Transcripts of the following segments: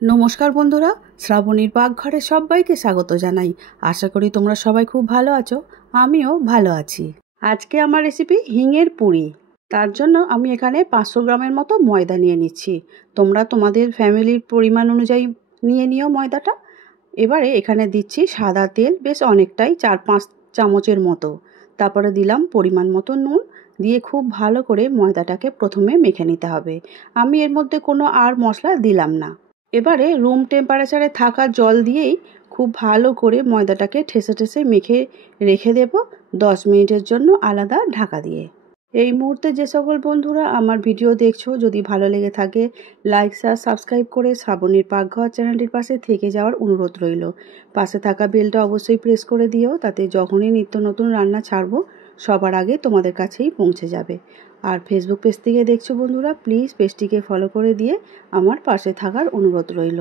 নমস্কার বন্ধুরা, শ্রাবণীর পাকঘরে সবাইকে স্বাগত জানাই। আশা করি তোমরা সবাই খুব ভালো আছো, আমিও ভালো আছি। আজকে আমার রেসিপি হিঙের পুরি। তার জন্য আমি এখানে 500 গ্রামের মতো ময়দা নিয়ে নিচ্ছি। তোমরা তোমাদের ফ্যামিলির পরিমাণ অনুযায়ী নিয়ে নিও ময়দাটা। এবারে এখানে দিচ্ছি সাদা তেল, বেশ অনেকটাই, 4-5 চামচের মতো। তারপরে দিলাম পরিমাণ মতো নুন, দিয়ে খুব ভালো করে ময়দাটাকে প্রথমে মেখে নিতে হবে। আমি এর মধ্যে কোনো আর মশলা দিলাম না। এবারে রুম টেম্পারেচারে থাকা জল দিয়েই খুব ভালো করে ময়দাটাকে ঠেসে ঠেসে মেখে রেখে দেব 10 মিনিটের জন্য আলাদা ঢাকা দিয়ে। এই মুহূর্তে যে সকল বন্ধুরা আমার ভিডিও দেখছো, যদি ভালো লেগে থাকে লাইক শেয়ার সাবস্ক্রাইব করে শ্রাবণীর পাকঘর চ্যানেলটির পাশে থেকে যাওয়ার অনুরোধ রইল। পাশে থাকা বেলটা অবশ্যই প্রেস করে দিও, তাতে যখনই নিত্য নতুন রান্না ছাড়বো সবার আগে তোমাদের কাছেই পৌঁছে যাবে। আর ফেসবুক পেজ থেকে দেখছো বন্ধুরা, প্লিজ পেজটিকে ফলো করে দিয়ে আমার পাশে থাকার অনুরোধ রইল।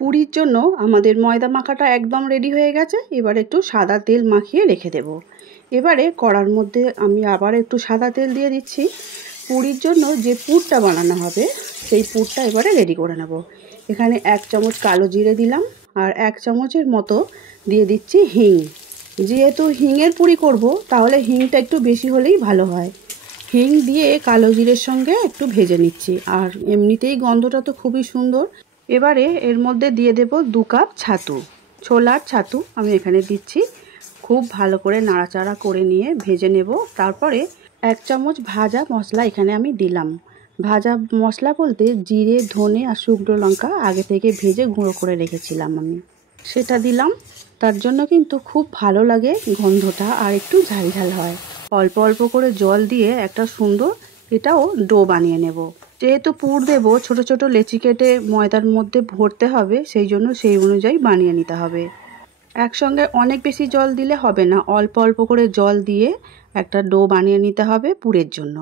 পুরির জন্য আমাদের ময়দা মাখাটা একদম রেডি হয়ে গেছে। এবার একটু সাদা তেল মাখিয়ে রেখে দেব। এবারে কড়ার মধ্যে আমি আবার একটু সাদা তেল দিয়ে দিচ্ছি। পুরির জন্য যে পুরটা বানানো হবে সেই পুরটা এবারে রেডি করে নেব। এখানে 1 চামচ কালো জিরে দিলাম, আর 1 চামচের মতো দিয়ে দিচ্ছি হিং। যেহেতু হিঙের পুরি করব, তাহলে হিংটা একটু বেশি হলেই ভালো হয়। হিং দিয়ে কালো জিরের সঙ্গে একটু ভেজে নিচ্ছি, আর এমনিতেই গন্ধটা তো খুবই সুন্দর। এবারে এর মধ্যে দিয়ে দেব 2 কাপ ছাতু, ছোলার ছাতু আমি এখানে দিচ্ছি। খুব ভালো করে নাড়াচাড়া করে নিয়ে ভেজে নেব। তারপরে 1 চামচ ভাজা মশলা এখানে আমি দিলাম। ভাজা মশলা বলতে জিরে, ধনে আর শুকনো লঙ্কা আগে থেকে ভেজে গুঁড়ো করে রেখেছিলাম আমি, সেটা দিলাম। তার জন্য কিন্তু খুব ভালো লাগে গন্ধটা, আর একটু ঝাল ঝাল হয়। অল্প অল্প করে জল দিয়ে একটা সুন্দর এটাও ডো বানিয়ে নেব। যেহেতু পুর দেব, ছোট ছোট লেচি কেটে ময়দার মধ্যে ভরতে হবে, সেই জন্য সেই অনুযায়ী বানিয়ে নিতে হবে। একসঙ্গে অনেক বেশি জল দিলে হবে না, অল্প অল্প করে জল দিয়ে একটা ডো বানিয়ে নিতে হবে পুরের জন্য।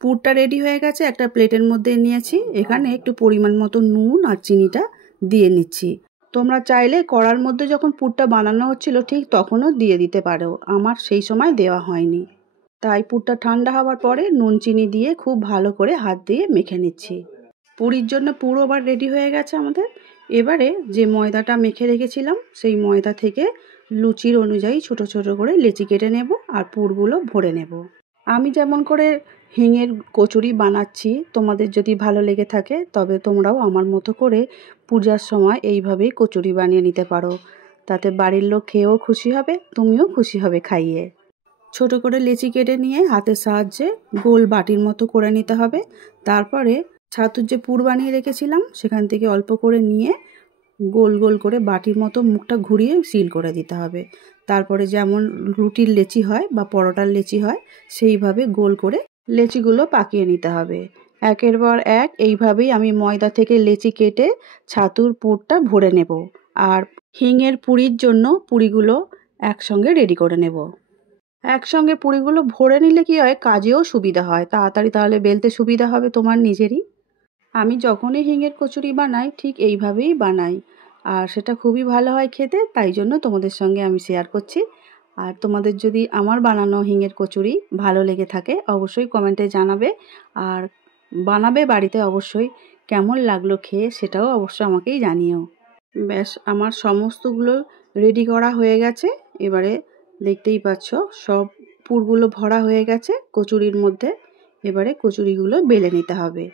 পুরটা রেডি হয়ে গেছে, একটা প্লেটের মধ্যে নিয়েছি। এখানে একটু পরিমাণ মতো নুন আর চিনিটা দিয়ে নিচ্ছি। তোমরা চাইলে কড়ার মধ্যে যখন পুরটা বানানো হচ্ছিল ঠিক তখনও দিয়ে দিতে পারো, আমার সেই সময় দেওয়া হয়নি। তাই পুরটা ঠান্ডা হওয়ার পরে নুন চিনি দিয়ে খুব ভালো করে হাত দিয়ে মেখে নিচ্ছি। পুরির জন্য পুরো আবার রেডি হয়ে গেছে আমাদের। এবারে যে ময়দাটা মেখে রেখেছিলাম সেই ময়দা থেকে লুচির অনুযায়ী ছোট ছোট করে লেচি কেটে নেব আর পুরগুলো ভরে নেব। আমি যেমন করে হিঙের কচুরি বানাচ্ছি, তোমাদের যদি ভালো লেগে থাকে তবে তোমরাও আমার মতো করে পূজার সময় এইভাবেই কচুরি বানিয়ে নিতে পারো। তাতে বাড়ির লোক খেয়েও খুশি হবে, তুমিও খুশি হবে খাইয়ে। ছোট করে লেচি কেটে নিয়ে হাতের সাহায্যে গোল বাটির মতো করে নিতে হবে। তারপরে ছাতুর যে পুর বানিয়ে রেখেছিলাম সেখান থেকে অল্প করে নিয়ে গোল গোল করে বাটির মতো মুখটা ঘুরিয়ে সিল করে দিতে হবে। তারপরে যেমন রুটির লেচি হয় বা পরোটার লেচি হয়, সেইভাবে গোল করে লেচিগুলো পাকিয়ে নিতে হবে। একের পর এক এইভাবেই আমি ময়দা থেকে লেচি কেটে ছাতুর পুরটা ভরে নেব। আর হিঙের পুরির জন্য পুরিগুলো একসঙ্গে রেডি করে নেব। একসঙ্গে পুরিগুলো ভরে নিলে কি হয়, কাজেও সুবিধা হয় তাড়াতাড়ি, তাহলে বেলতে সুবিধা হবে তোমার নিজেরই। আমি যখনই হিঙের কচুরি বানাই ঠিক এইভাবেই বানাই, আর সেটা খুবই ভালো হয় খেতে, তাই জন্য তোমাদের সঙ্গে আমি শেয়ার করছি। আর তোমাদের যদি আমার বানানো হিঙের কচুরি ভালো লেগে থাকে অবশ্যই কমেন্টে জানাবে, আর বানাবে বাড়িতে অবশ্যই। কেমন লাগলো খেয়ে সেটাও অবশ্যই আমাকেই জানিও। ব্যাস, আমার সমস্তগুলো রেডি করা হয়ে গেছে। এবারে দেখতেই পাচ্ছ সব পুরগুলো ভরা হয়ে গেছে কচুরির মধ্যে। এবারে কচুরিগুলো বেলে নিতে হবে।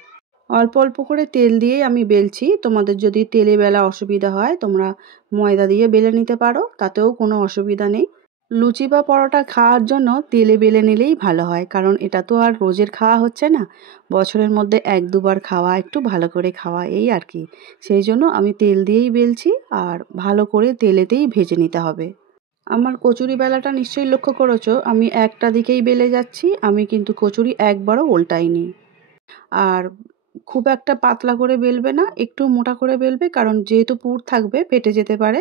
অল্প অল্প করে তেল দিয়েই আমি বেলছি। তোমাদের যদি তেলে বেলা অসুবিধা হয় তোমরা ময়দা দিয়ে বেলে নিতে পারো, তাতেও কোনো অসুবিধা নেই। লুচি বা পরোটা খাওয়ার জন্য তেলে বেলে নিলেই ভালো হয়, কারণ এটা তো আর রোজের খাওয়া হচ্ছে না, বছরের মধ্যে 1-2 বার খাওয়া, একটু ভালো করে খাওয়া, এই আর কি। সেই জন্য আমি তেল দিয়েই বেলছি, আর ভালো করে তেলেতেই ভেজে নিতে হবে। আমার কচুরি বেলাটা নিশ্চয়ই লক্ষ্য করেছো, আমি একটা দিকেই বেলে যাচ্ছি, আমি কিন্তু কচুরি একবারও উল্টাইনি। আর খুব একটা পাতলা করে বেলবে না, একটু মোটা করে বেলবে, কারণ যেহেতু পুর থাকবে ফেটে যেতে পারে।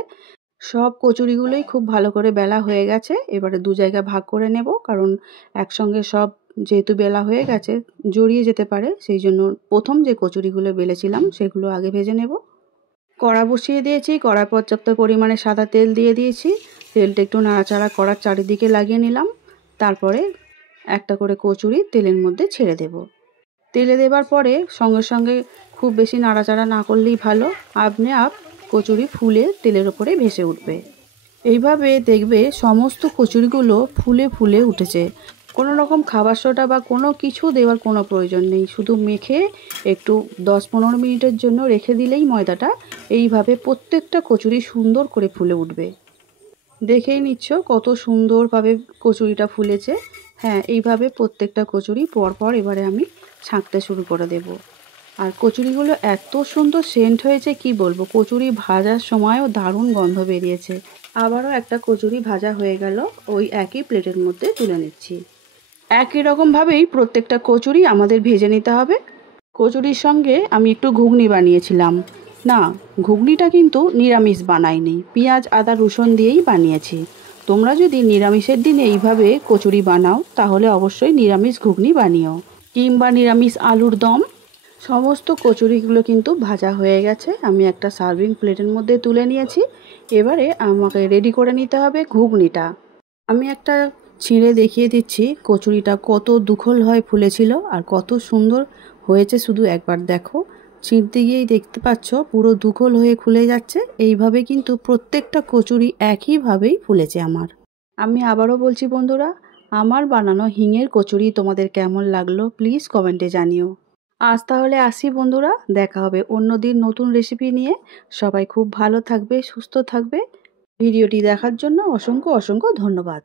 সব কচুরিগুলোই খুব ভালো করে বেলা হয়ে গেছে। এবারে 2 জায়গায় ভাগ করে নেব, কারণ একসঙ্গে সব যেহেতু বেলা হয়ে গেছে জড়িয়ে যেতে পারে, সেই জন্য প্রথম যে কচুরিগুলো বেলেছিলাম সেগুলো আগে ভেজে নেব। কড়া বসিয়ে দিয়েছি, কড়ায় পর্যাপ্ত পরিমাণে সাদা তেল দিয়ে দিয়েছি। তেলটা একটু নাড়াচাড়া করার চারিদিকে লাগিয়ে নিলাম। তারপরে একটা করে কচুরি তেলের মধ্যে ছেড়ে দেব। তেলে দেবার পরে সঙ্গে সঙ্গে খুব বেশি নাড়াচাড়া না করলেই ভালো, আপনি কচুরি ফুলে তেলের ওপরে ভেসে উঠবে। এইভাবে দেখবে সমস্ত কচুরিগুলো ফুলে ফুলে উঠেছে। কোনো রকম খাবার সোডা বা কোনো কিছু দেওয়ার কোনো প্রয়োজন নেই, শুধু মেখে একটু 10-15 মিনিটের জন্য রেখে দিলেই ময়দাটা এইভাবে প্রত্যেকটা কচুরি সুন্দর করে ফুলে উঠবে। দেখেই নিচ্ছ কত সুন্দরভাবে কচুরিটা ফুলেছে। হ্যাঁ, এইভাবে প্রত্যেকটা কচুরি পরপর এবারে আমি ছাঁকতে শুরু করে দেব। আর কচুরিগুলো এত সুন্দর সেন্ট হয়েছে কি বলবো, কচুরি ভাজার সময়ও দারুণ গন্ধ বেরিয়েছে। আবারও একটা কচুরি ভাজা হয়ে গেল, ওই একই প্লেটের মধ্যে তুলে নিচ্ছি। একই রকমভাবেই প্রত্যেকটা কচুরি আমাদের ভেজে নিতে হবে। কচুরির সঙ্গে আমি একটু ঘুগনি বানিয়েছিলাম। না, ঘুগনিটা কিন্তু নিরামিষ বানাইনি, পেঁয়াজ আদা রসুন দিয়েই বানিয়েছি। তোমরা যদি নিরামিষের দিনে এইভাবে কচুরি বানাও তাহলে অবশ্যই নিরামিষ ঘুগনি বানিও, কিংবা নিরামিষ আলুর দম। সমস্ত কচুরিগুলো কিন্তু ভাজা হয়ে গেছে, আমি একটা সার্ভিং প্লেটের মধ্যে তুলে নিয়েছি। এবারে আমাকে রেডি করে নিতে হবে ঘুগনিটা। আমি একটা ছিঁড়ে দেখিয়ে দিচ্ছি কচুরিটা কত দুখল হয়ে ফুলেছিল আর কত সুন্দর হয়েছে, শুধু একবার দেখো। ছিঁড়তে গিয়েই দেখতে পাচ্ছ পুরো দুখল হয়ে খুলে যাচ্ছে। এইভাবে কিন্তু প্রত্যেকটা কচুরি একইভাবেই ফুলেছে আমার। আমি আবারও বলছি বন্ধুরা, আমার বানানো হিঙের কচুরি তোমাদের কেমন লাগলো প্লিজ কমেন্টে জানিও। আজ তাহলে আসি বন্ধুরা, দেখা হবে অন্য দিন নতুন রেসিপি নিয়ে। সবাই খুব ভালো থাকবে, সুস্থ থাকবে। ভিডিওটি দেখার জন্য অসংখ্য অসংখ্য ধন্যবাদ।